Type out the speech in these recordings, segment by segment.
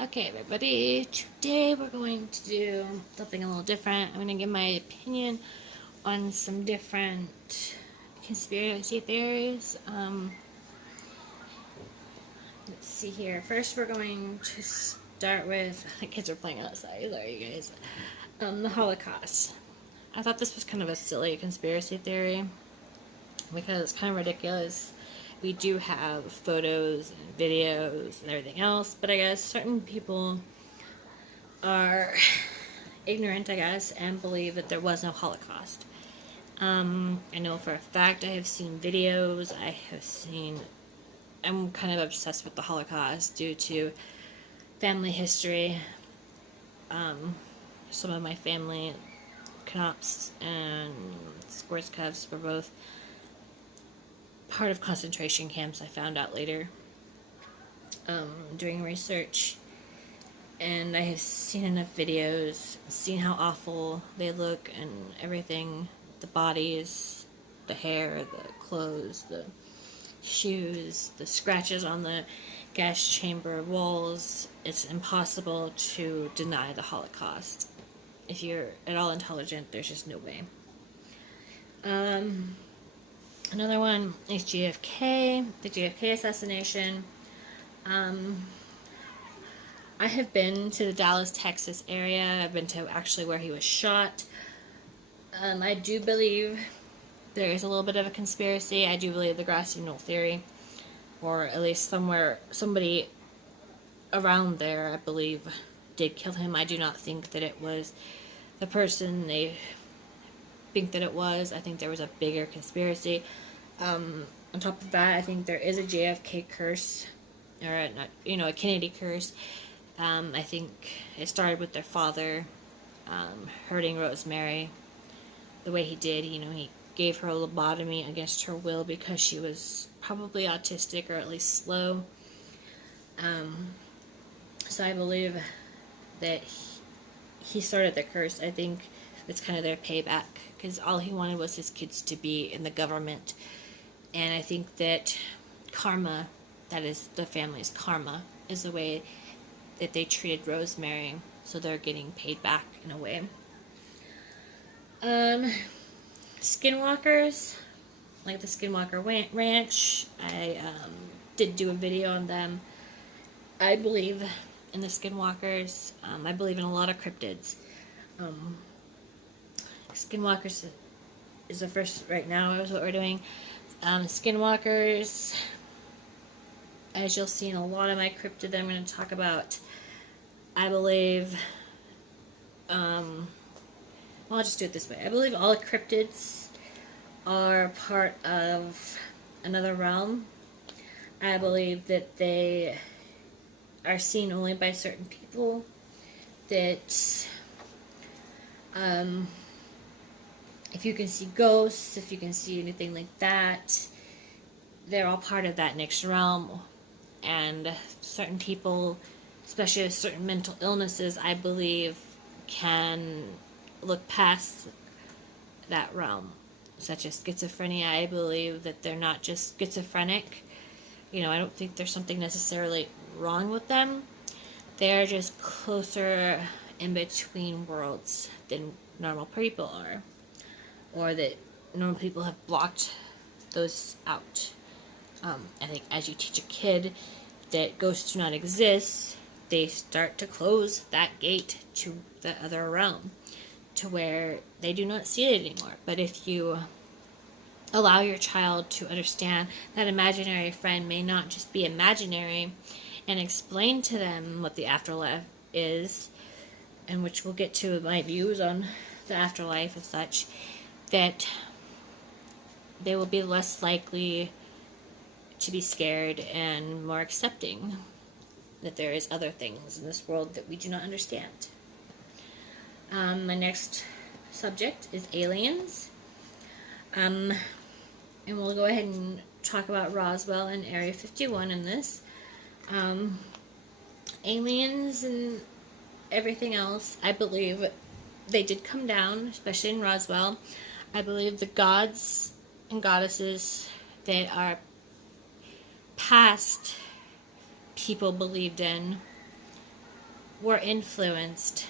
Okay, everybody, today we're going to do something a little different. I'm going to give my opinion on some different conspiracy theories. Let's see here. First, we're going to start with the kids are playing outside. Sorry, you guys. The Holocaust. I thought this was kind of a silly conspiracy theory because it's kind of ridiculous. We do have photos and videos and everything else, but I guess certain people are ignorant, I guess, and believe that there was no Holocaust. I know for a fact I have seen videos, I'm kind of obsessed with the Holocaust due to family history. Some of my family, Knops and Skorskovs, were both part of concentration camps, I found out later, doing research. And I have seen enough videos, seen how awful they look and everything. The bodies, the hair, the clothes, the shoes, the scratches on the gas chamber walls. It's impossible to deny the Holocaust. If you're at all intelligent, there's just no way. Another one is JFK, the JFK assassination. I have been to the Dallas, Texas area. I've been to actually where he was shot. I do believe there is a little bit of a conspiracy. I do believe the grassy knoll theory, or at least somebody around there, I believe, did kill him. I do not think that it was the person they think that it was. I think there was a bigger conspiracy. On top of that, I think there is a JFK curse, or a Kennedy curse. I think it started with their father hurting Rosemary the way he did. He gave her a lobotomy against her will because she was probably autistic or at least slow. So I believe that he started the curse. I think it's kind of their payback because all he wanted was his kids to be in the government. And I think that karma, that is the family's karma, is the way that they treated Rosemary, so they're getting paid back in a way. Skinwalkers, like the Skinwalker Ranch, I did do a video on them. I believe in the Skinwalkers. I believe in a lot of cryptids. Skinwalkers is the first right now is what we're doing. Skinwalkers, as you'll see in a lot of my cryptid that I'm going to talk about, I believe, well, I'll just do it this way. I believe all cryptids are part of another realm. I believe that they are seen only by certain people, that if you can see ghosts, if you can see anything like that, they're all part of that next realm. And certain people, especially with certain mental illnesses, I believe can look past that realm, such as schizophrenia. I believe that they're not just schizophrenic. I don't think there's something necessarily wrong with them. They're just closer in between worlds than normal people are, or that normal people have blocked those out. I think as you teach a kid that ghosts do not exist, they start to close that gate to the other realm, to where they do not see it anymore. But if you allow your child to understand that imaginary friend may not just be imaginary, and explain to them what the afterlife is, and which we'll get to my views on the afterlife and such, that they will be less likely to be scared and more accepting that there is other things in this world that we do not understand. My next subject is aliens. And we'll go ahead and talk about Roswell and Area 51 in this. Aliens and everything else, I believe they did come down, especially in Roswell. I believe the gods and goddesses that are past people believed in were influenced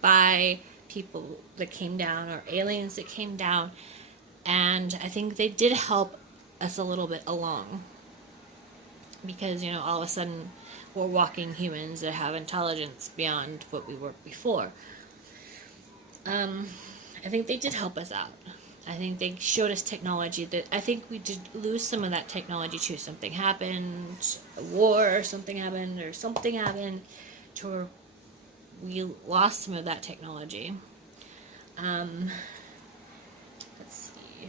by people that came down or aliens that came down, and I think they did help us a little bit along, because all of a sudden we're walking humans that have intelligence beyond what we were before. I think they did help us out. I think they showed us technology that I think we did lose some of that technology too. Something happened, a war, or something happened to where we lost some of that technology. Let's see.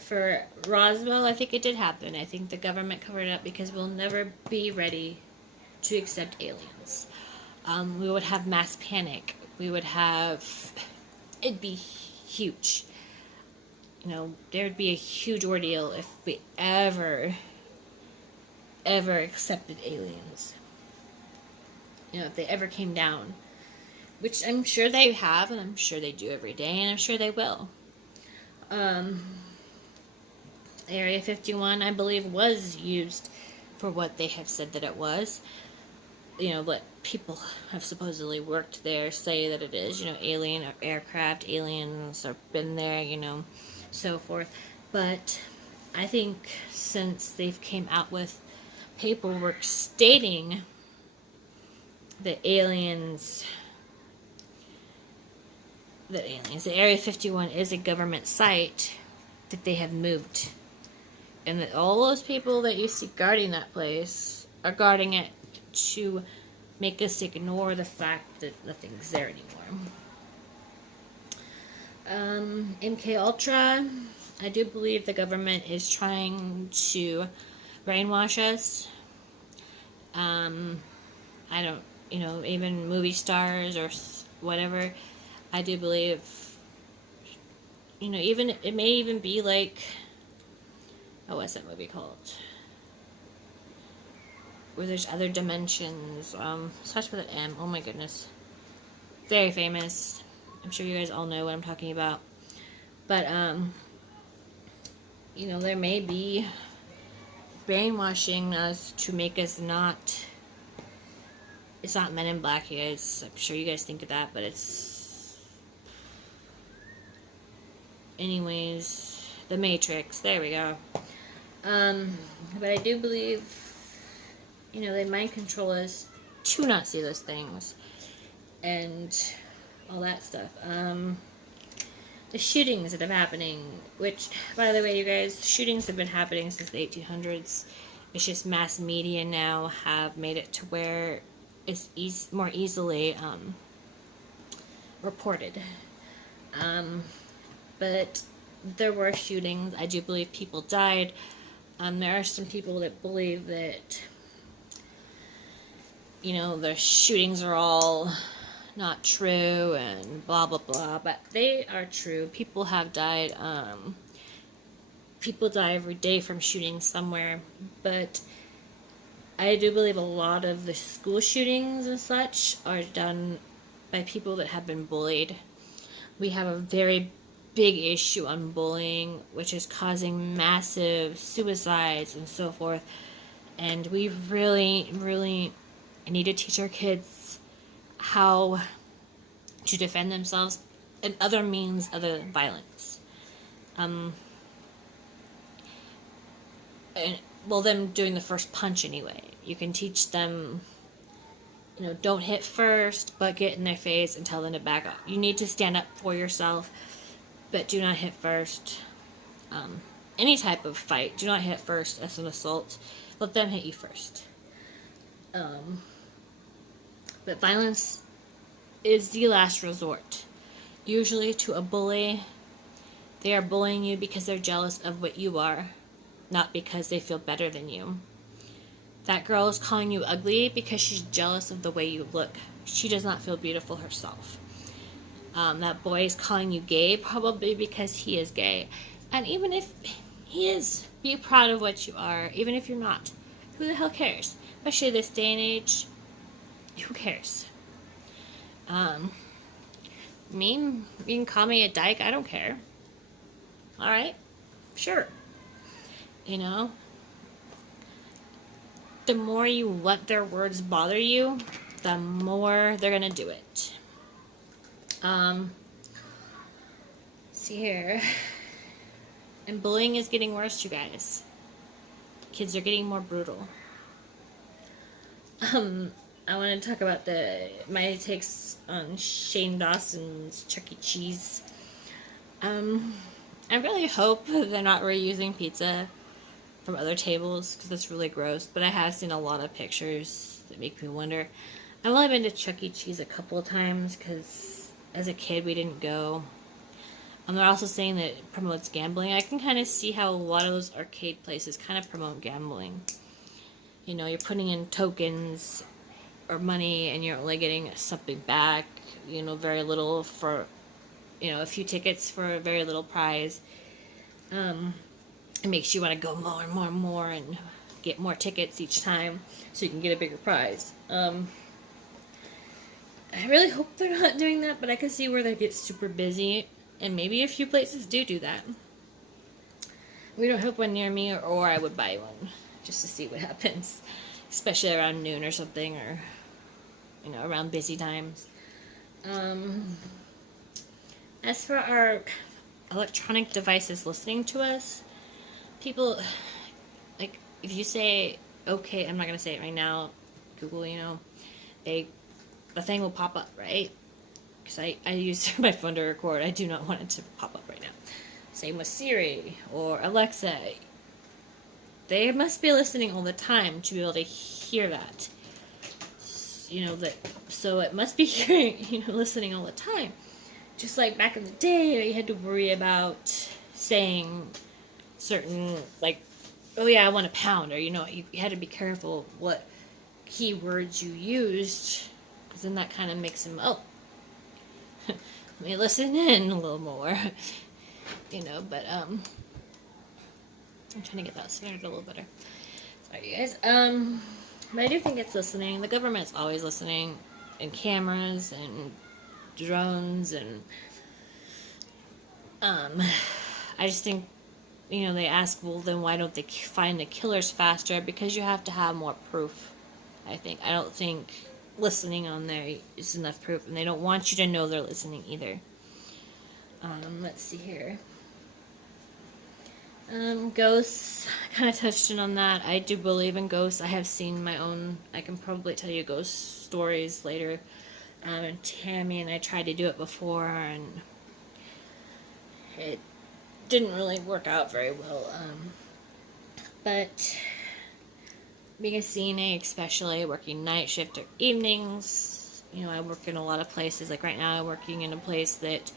For Roswell, I think it did happen. I think the government covered it up because we'll never be ready to accept aliens. We would have mass panic. It'd be huge. There'd be a huge ordeal if we ever accepted aliens. If they ever came down. Which I'm sure they have, and I'm sure they do every day, and I'm sure they will. Area 51, I believe, was used for what they have said that it was. What people have supposedly worked there say that it is, alien aircraft, aliens have been there, so forth. But I think since they've came out with paperwork stating that the Area 51 is a government site, that they have moved. And that all those people that you see guarding that place are guarding it to make us ignore the fact that nothing's there anymore. MK Ultra, I do believe the government is trying to brainwash us. I don't, even movie stars or whatever, I do believe, even, it may even be like, what's that movie called? Where there's other dimensions. Starts with an M. Oh my goodness. Very famous. I'm sure you guys all know what I'm talking about. But, there may be brainwashing us to make us not... It's not Men in Black, you guys. I'm sure you guys think of that, but it's... Anyways, The Matrix. There we go. But I do believe... they mind control us to not see those things and all that stuff. The shootings that have happening, which, by the way, you guys, shootings have been happening since the 1800s. It's just mass media now have made it to where it's more easily reported. But there were shootings. I do believe people died. There are some people that believe that the shootings are all not true and blah, blah, blah. But they are true. People have died. People die every day from shootings somewhere. But I do believe a lot of the school shootings and such are done by people that have been bullied. We have a very big issue on bullying, which is causing massive suicides and so forth. And we really, really... I need to teach our kids how to defend themselves and other means other than violence. Them doing the first punch anyway. You can teach them, don't hit first, but get in their face and tell them to back up. You need to stand up for yourself, but do not hit first. Any type of fight, do not hit first as an assault. Let them hit you first. But violence is the last resort. Usually to a bully, they are bullying you because they're jealous of what you are, not because they feel better than you. That girl is calling you ugly because she's jealous of the way you look. She does not feel beautiful herself. That boy is calling you gay probably because he is gay. And even if he is, be proud of what you are, even if you're not. Who the hell cares? Especially this day and age. Who cares? You can call me a dyke, I don't care. Alright? Sure. the more you let their words bother you, the more they're gonna do it. See here. And bullying is getting worse, you guys. Kids are getting more brutal. I want to talk about my takes on Shane Dawson's Chuck E. Cheese. I really hope they're not reusing pizza from other tables, because that's really gross. But I have seen a lot of pictures that make me wonder. I've only been to Chuck E. Cheese a couple of times, because as a kid we didn't go. They're also saying that it promotes gambling. I can kind of see how a lot of those arcade places kind of promote gambling. You know, you're putting in tokens or money and you're only getting something back. You know, very little for, you know, a few tickets for a very little prize. It makes you want to go more and more and more and get more tickets each time so you can get a bigger prize. I really hope they're not doing that, but I can see where they get super busy. And maybe a few places do that. We don't have one near me, or I would buy one just to see what happens, especially around noon or something, or, you know, around busy times. As for our electronic devices listening to us, people, like, if you say, okay, I'm not going to say it right now, Google, you know, the thing will pop up, right? Because I use my phone to record. I do not want it to pop up right now. Same with Siri or Alexa. They must be listening all the time to be able to hear that. You know, so it must be hearing, you know, listening all the time. Just like back in the day, you know, you had to worry about saying certain, like, oh yeah, I want a pound, or, you know, you had to be careful what keywords you used, because then that kind of makes them, oh, let me listen in a little more, you know, but, I'm trying to get that centered a little better. Sorry, you guys. But I do think it's listening. The government's always listening, and cameras, and drones, and, I just think, you know, they ask, well, then why don't they find the killers faster? Because you have to have more proof, I think. I don't think listening on there is enough proof, and they don't want you to know they're listening either. Let's see here. Ghosts, I kind of touched in on that. I do believe in ghosts. I have seen my own, I can probably tell you ghost stories later. Tammy and I tried to do it before, and it didn't really work out very well. But being a CNA, especially working night shift or evenings, you know, I work in a lot of places. Like right now, I'm working in a place that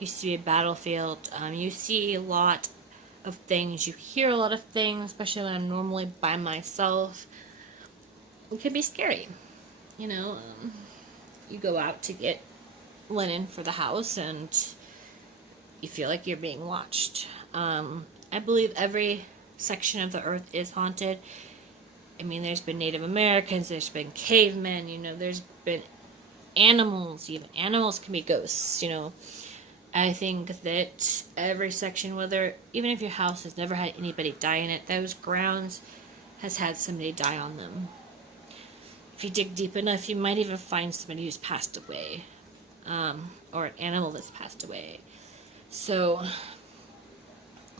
used to be a battlefield. You see a lot of things. You hear a lot of things, especially when I'm normally by myself. It can be scary. You know, you go out to get linen for the house and you feel like you're being watched. I believe every section of the earth is haunted. I mean, there's been Native Americans, there's been cavemen, you know, there's been animals, even animals can be ghosts, you know. I think that every section, whether, even if your house has never had anybody die in it, those grounds has had somebody die on them. If you dig deep enough, you might even find somebody who's passed away, or an animal that's passed away. So,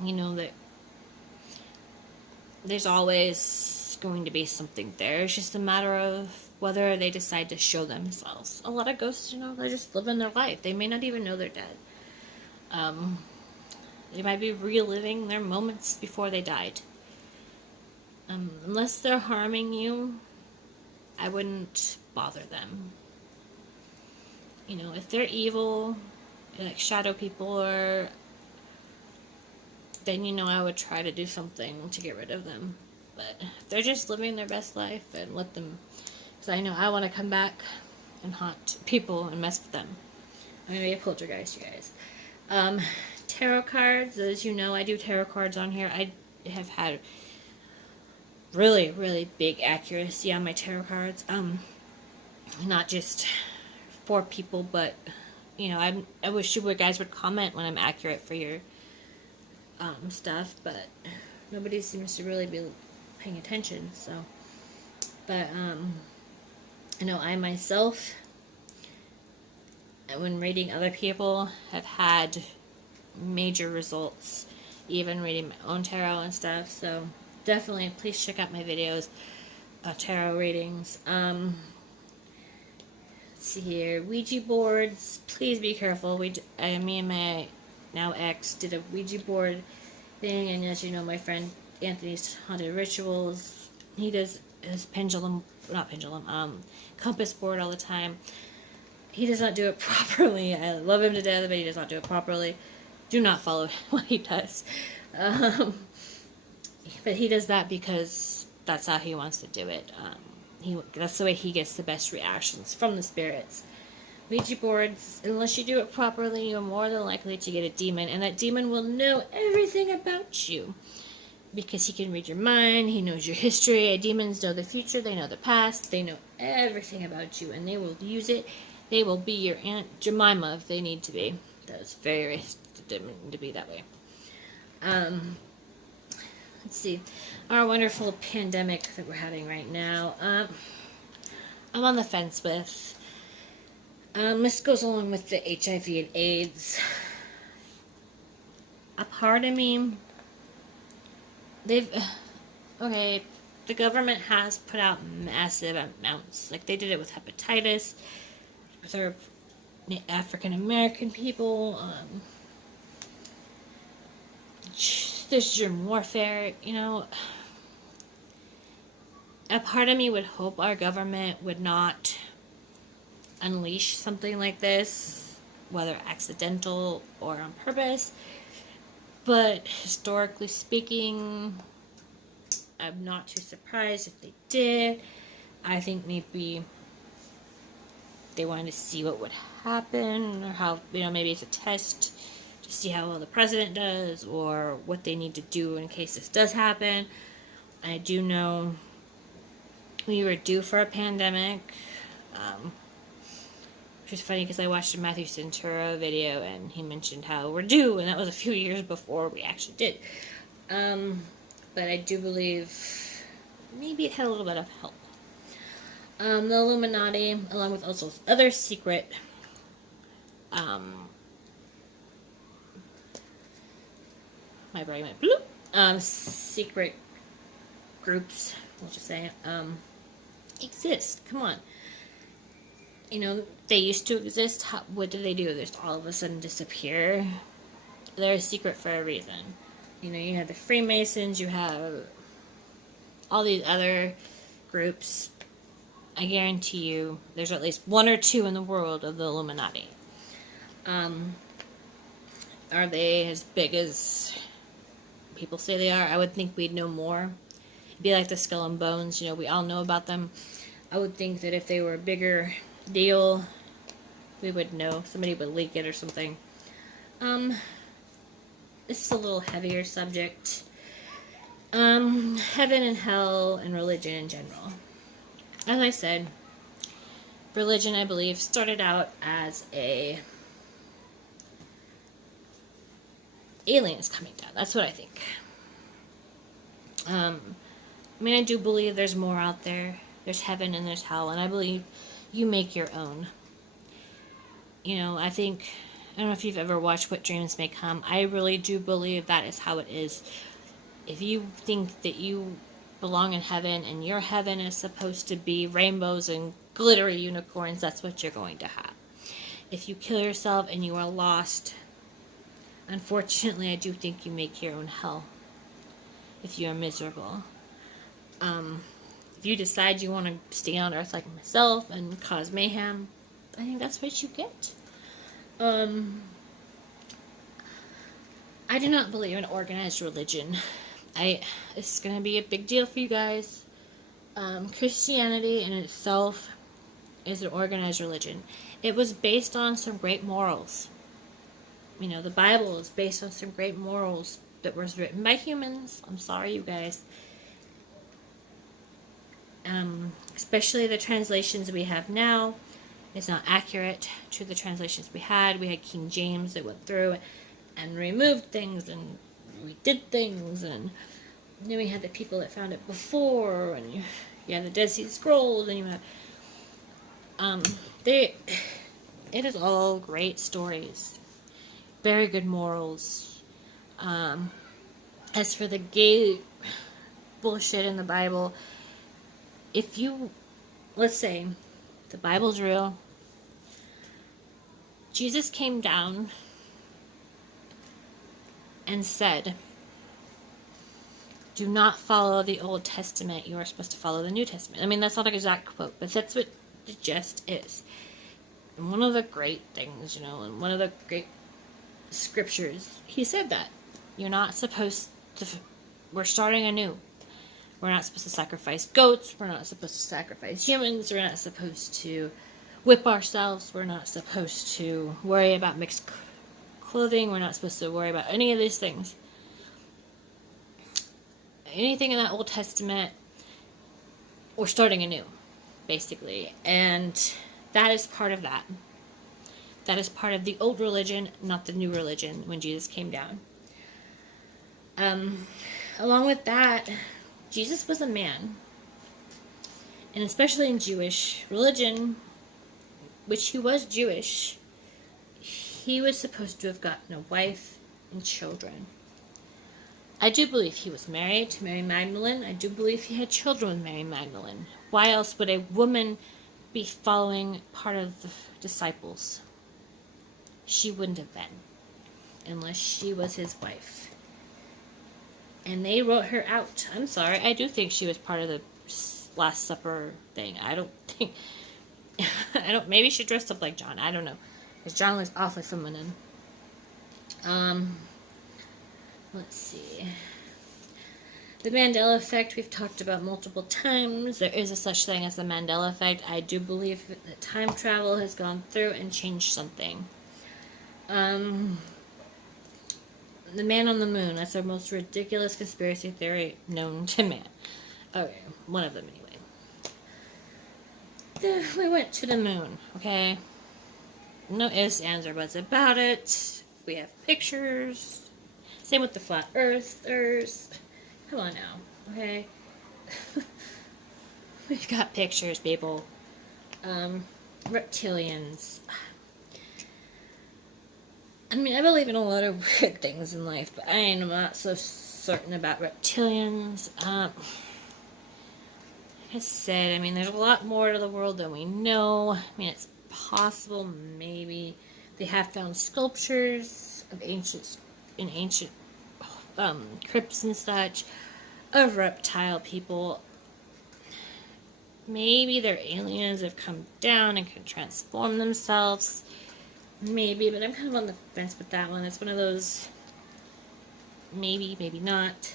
you know, that there's always going to be something there. It's just a matter of whether they decide to show themselves. A lot of ghosts, you know, they're just living their life. They may not even know they're dead. They might be reliving their moments before they died. Unless they're harming you, I wouldn't bother them. You know, if they're evil, like shadow people, or then, you know, I would try to do something to get rid of them. But if they're just living their best life, and let them, because I know I want to come back and haunt people and mess with them. I'm gonna be a poltergeist, you guys. Tarot cards, as you know, I do tarot cards on here. I have had really, really big accuracy on my tarot cards. Not just for people, but, you know, I wish you guys would comment when I'm accurate for your stuff, but nobody seems to really be paying attention, so But I know I myself, when reading other people, have had major results, even reading my own tarot and stuff. So definitely please check out my videos, tarot readings. Let's see here, Ouija boards, please be careful. Me and my now ex did a Ouija board thing, and as you know, my friend Anthony's haunted rituals, he does his compass board all the time. He does not do it properly. I love him to death, but he does not do it properly. Do not follow what he does. But he does that because that's how he wants to do it. That's the way he gets the best reactions from the spirits. Ouija boards, unless you do it properly, you're more than likely to get a demon, and that demon will know everything about you. Because he can read your mind, he knows your history. Demons know the future, they know the past, they know everything about you, and they will use it. They will be your Aunt Jemima if they need to be. That's very to be that way. Let's see. Our wonderful pandemic that we're having right now. I'm on the fence with. This goes along with the HIV and AIDS. A part of me, the government has put out massive amounts. Like they did it with hepatitis, with our African American people. There's germ warfare, A part of me would hope our government would not unleash something like this, whether accidental or on purpose. But historically speaking, I'm not too surprised if they did. I think maybe they wanted to see what would happen, or how, maybe it's a test to see how well the president does, or what they need to do in case this does happen. I do know we were due for a pandemic, which is funny because I watched a Matthew Centura video and he mentioned how we're due, and that was a few years before we actually did. But I do believe maybe it had a little bit of help. The Illuminati, along with also other secret my brain went bloop. Secret groups, we'll just say, exist. Come on. They used to exist. What did they do? They just all of a sudden disappear. They're a secret for a reason. You have the Freemasons, you have all these other groups. I guarantee you there's at least one or two in the world of the Illuminati. Are they as big as people say they are? I would think we'd know more. It'd be like the Skull and Bones, we all know about them. I would think that if they were a bigger deal, we would know. Somebody would leak it or something. This is a little heavier subject. Heaven and hell and religion in general. As I said, religion, I believe, started out as aliens coming down. That's what I think. I do believe there's more out there. There's heaven and there's hell, and I believe you make your own. I don't know if you've ever watched What Dreams May Come. I really do believe that is how it is. If you think that you belong in heaven and your heaven is supposed to be rainbows and glittery unicorns, that's what you're going to have. If you kill yourself and you are lost, unfortunately, I do think you make your own hell if you are miserable. If you decide you want to stay on Earth like myself and cause mayhem, I think that's what you get. I do not believe in organized religion. It's going to be a big deal for you guys. Christianity in itself is an organized religion. It was based on some great morals. The Bible is based on some great morals that was written by humans. I'm sorry, you guys. Especially the translations we have now is not accurate to the translations we had. We had King James that went through and removed things and redid things, and then we had the people that found it before, and You have the Dead Sea Scrolls, and you have it is all great stories, very good morals. As for the gay bullshit in the Bible, if you, let's say, the Bible's real, Jesus came down and said, do not follow the Old Testament, you are supposed to follow the New Testament. I mean, that's not an exact quote, but that's what the gist is. And one of the great things, and one of the great scriptures, he said that. You're not supposed to, we're starting anew. We're not supposed to sacrifice goats, we're not supposed to sacrifice humans, we're not supposed to whip ourselves, we're not supposed to worry about mixed clothing, we're not supposed to worry about any of these things. Anything in that Old Testament, we're starting anew, basically. And that is part of that. That is part of the old religion, not the new religion, when Jesus came down. Along with that, Jesus was a man. And especially in Jewish religion, which he was Jewish, he was supposed to have gotten a wife and children. I do believe he was married to Mary Magdalene. I do believe he had children with Mary Magdalene. Why else would a woman be following part of the disciples? She wouldn't have been, unless she was his wife. And they wrote her out. I'm sorry, I do think she was part of the Last Supper thing. Maybe she dressed up like John. I don't know. Because John looks awfully feminine. Let's see. The Mandela Effect we've talked about multiple times. There is a such thing as the Mandela Effect. I do believe that time travel has gone through and changed something. The man on the moon. That's the most ridiculous conspiracy theory known to man. Okay, one of them anyway. We went to the moon, okay? No ifs, ands, or buts about it. We have pictures. Same with the flat earthers. Come on now, okay? We've got pictures, people. Reptilians. I mean, I believe in a lot of weird things in life, but I am not so certain about reptilians. Like I said, I mean, there's a lot more to the world than we know. I mean, it's possible, maybe. They have found sculptures of ancient crypts and such of reptile people. Maybe they're aliens that have come down and can transform themselves. Maybe, but I'm kind of on the fence with that one. It's one of those maybe, maybe not.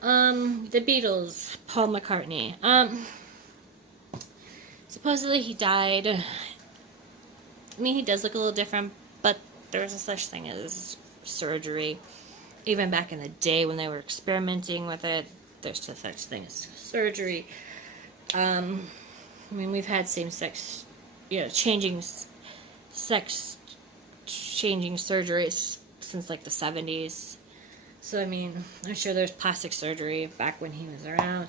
The Beatles, Paul McCartney. Supposedly he died. I mean, he does look a little different, but there's a such thing as surgery. Even back in the day when they were experimenting with it, there's no such thing as surgery. I mean, we've had same-sex, changing surgeries since like the 70s. So, I mean, I'm sure there's plastic surgery back when he was around.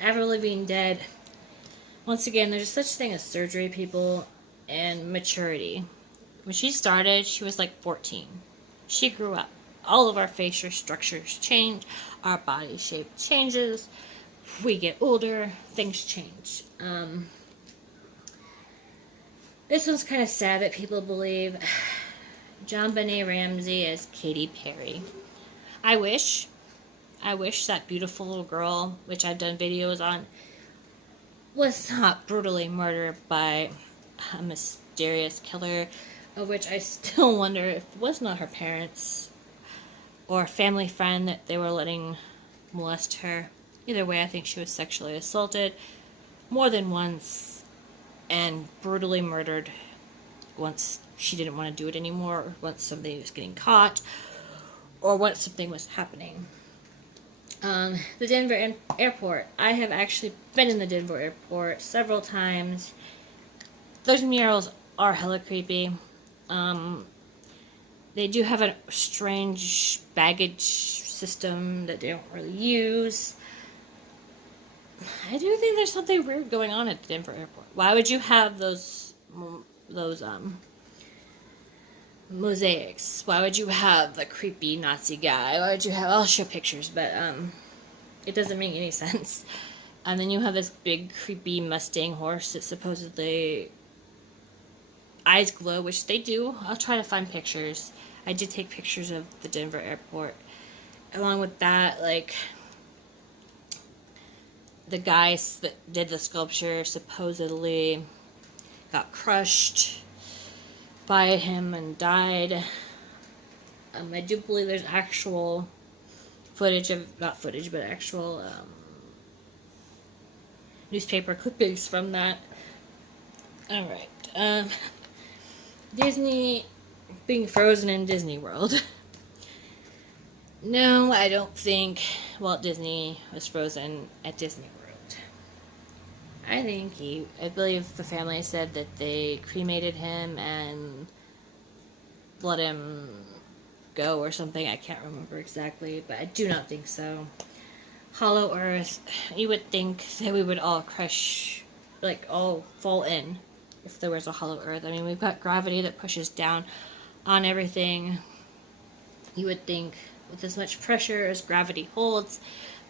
Avril Lavigne dead. Once again, there's such thing as surgery, people, and maturity. When she started, she was like 14. She grew up. All of our facial structures change. Our body shape changes. We get older. Things change. This one's kind of sad that people believe John Benet Ramsey as Katy Perry. I wish that beautiful little girl, which I've done videos on, was not brutally murdered by a mysterious killer, of which I still wonder if it was not her parents or a family friend that they were letting molest her. Either way, I think she was sexually assaulted more than once and brutally murdered once she didn't want to do it anymore, or once somebody was getting caught, or once something was happening. The Denver airport. I have actually been in the Denver airport several times. Those murals are hella creepy. They do have a strange baggage system that they don't really use. I do think there's something weird going on at the Denver airport. Why would you have those mosaics? Why would you have the creepy Nazi guy? Why would you have? I'll show pictures, but it doesn't make any sense. And then you have this big creepy Mustang horse that supposedly eyes glow, which they do. I'll try to find pictures. I did take pictures of the Denver airport. Along with that, like, the guys that did the sculpture supposedly got crushed by him and died. I do believe there's actual footage of, not footage, but actual newspaper clippings from that. Alright. Disney being frozen in Disney World. No, I don't think Walt Disney was frozen at Disney World. I believe the family said that they cremated him and let him go or something. I can't remember exactly, but I do not think so. Hollow Earth, you would think that we would all crush, like, all fall in if there was a hollow Earth. I mean, we've got gravity that pushes down on everything. You would think with as much pressure as gravity holds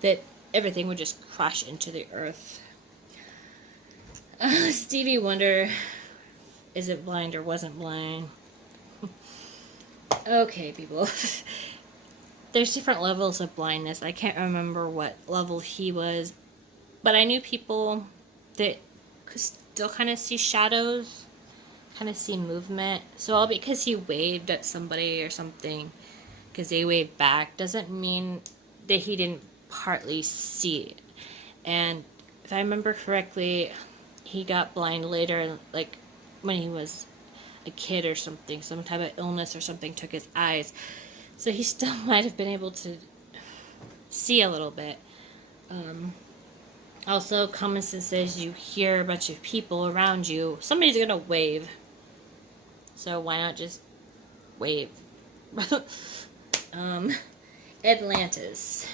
that everything would just crash into the Earth. Stevie Wonder isn't blind or wasn't blind. Okay, people. There's different levels of blindness. I can't remember what level he was, but I knew people that could still kind of see shadows, kind of see movement. So all because he waved at somebody or something, because they waved back, doesn't mean that he didn't partly see it. And if I remember correctly, he got blind later, like when he was a kid or something. Some type of illness or something took his eyes. So he still might have been able to see a little bit. Also, common sense says you hear a bunch of people around you, somebody's going to wave. So why not just wave? Atlantis.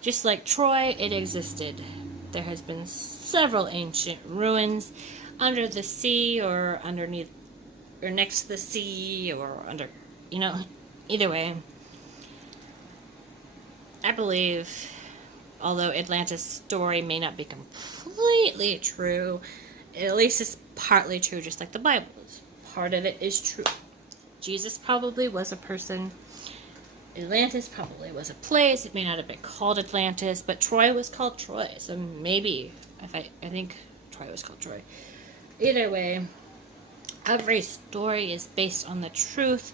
Just like Troy, it existed. There has been several ancient ruins under the sea or underneath or next to the sea or under, either way. I believe, although Atlantis' story may not be completely true, at least it's partly true, just like the Bible is. Part of it is true. Jesus probably was a person. Atlantis probably was a place. It may not have been called Atlantis, but Troy was called Troy. So maybe, I think Troy was called Troy. Either way, every story is based on the truth.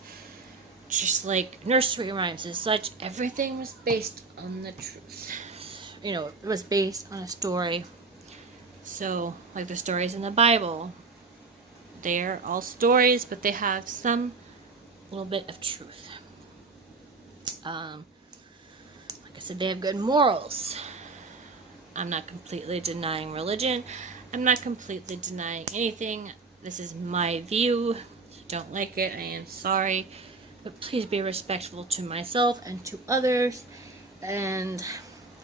Just like nursery rhymes and such, everything was based on the truth. It was based on a story. So, like the stories in the Bible, they're all stories, but they have some little bit of truth. Like I said, they have good morals. I'm not completely denying religion. I'm not completely denying anything. This is my view. If you don't like it, I am sorry. But please be respectful to myself and to others. And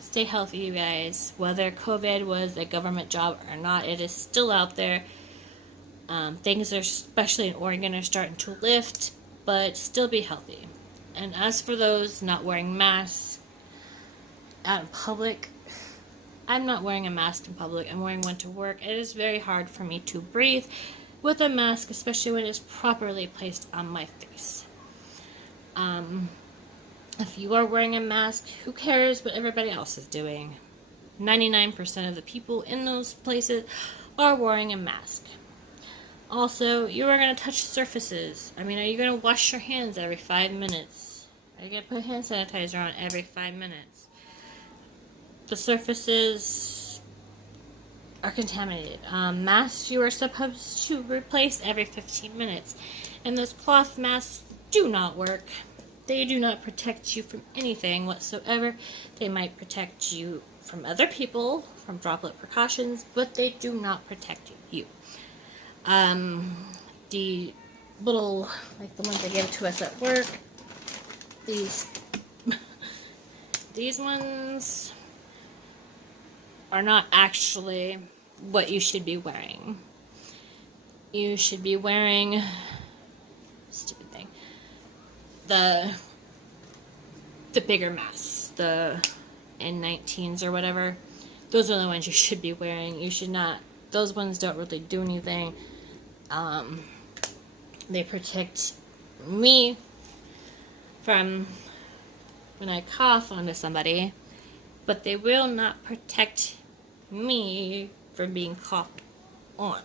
stay healthy, you guys. Whether COVID was a government job or not, it is still out there. Things are, especially in Oregon, are starting to lift. But still be healthy. And as for those not wearing masks out in public, I'm not wearing a mask in public. I'm wearing one to work. It is very hard for me to breathe with a mask, especially when it is properly placed on my face. If you are wearing a mask, who cares what everybody else is doing? 99% of the people in those places are wearing a mask. Also, you are going to touch surfaces. I mean, are you going to wash your hands every 5 minutes? Are you going to put hand sanitizer on every 5 minutes? The surfaces are contaminated. Masks you are supposed to replace every 15 minutes. And those cloth masks do not work. They do not protect you from anything whatsoever. They might protect you from other people, from droplet precautions, but they do not protect you. The little, like the ones they gave to us at work. These ones are not actually what you should be wearing. You should be wearing, stupid thing, the bigger masks, the N19s or whatever. Those are the ones you should be wearing. You should not, those ones don't really do anything. They protect me from when I cough onto somebody, but they will not protect me from being coughed on.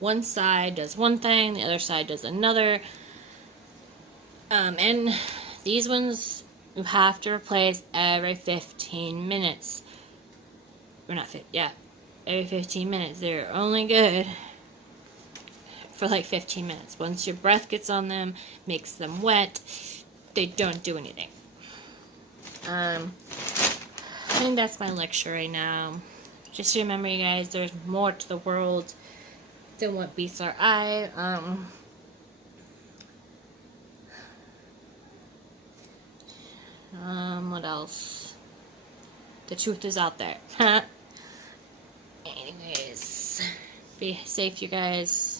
One side does one thing, the other side does another. And these ones you have to replace every 15 minutes. Or not fit, yeah, every 15 minutes. They're only good for like 15 minutes. Once your breath gets on them, makes them wet, they don't do anything. I think that's my lecture right now. Just remember, you guys, there's more to the world than what meets our eye. What else? The truth is out there. Anyways, be safe, you guys.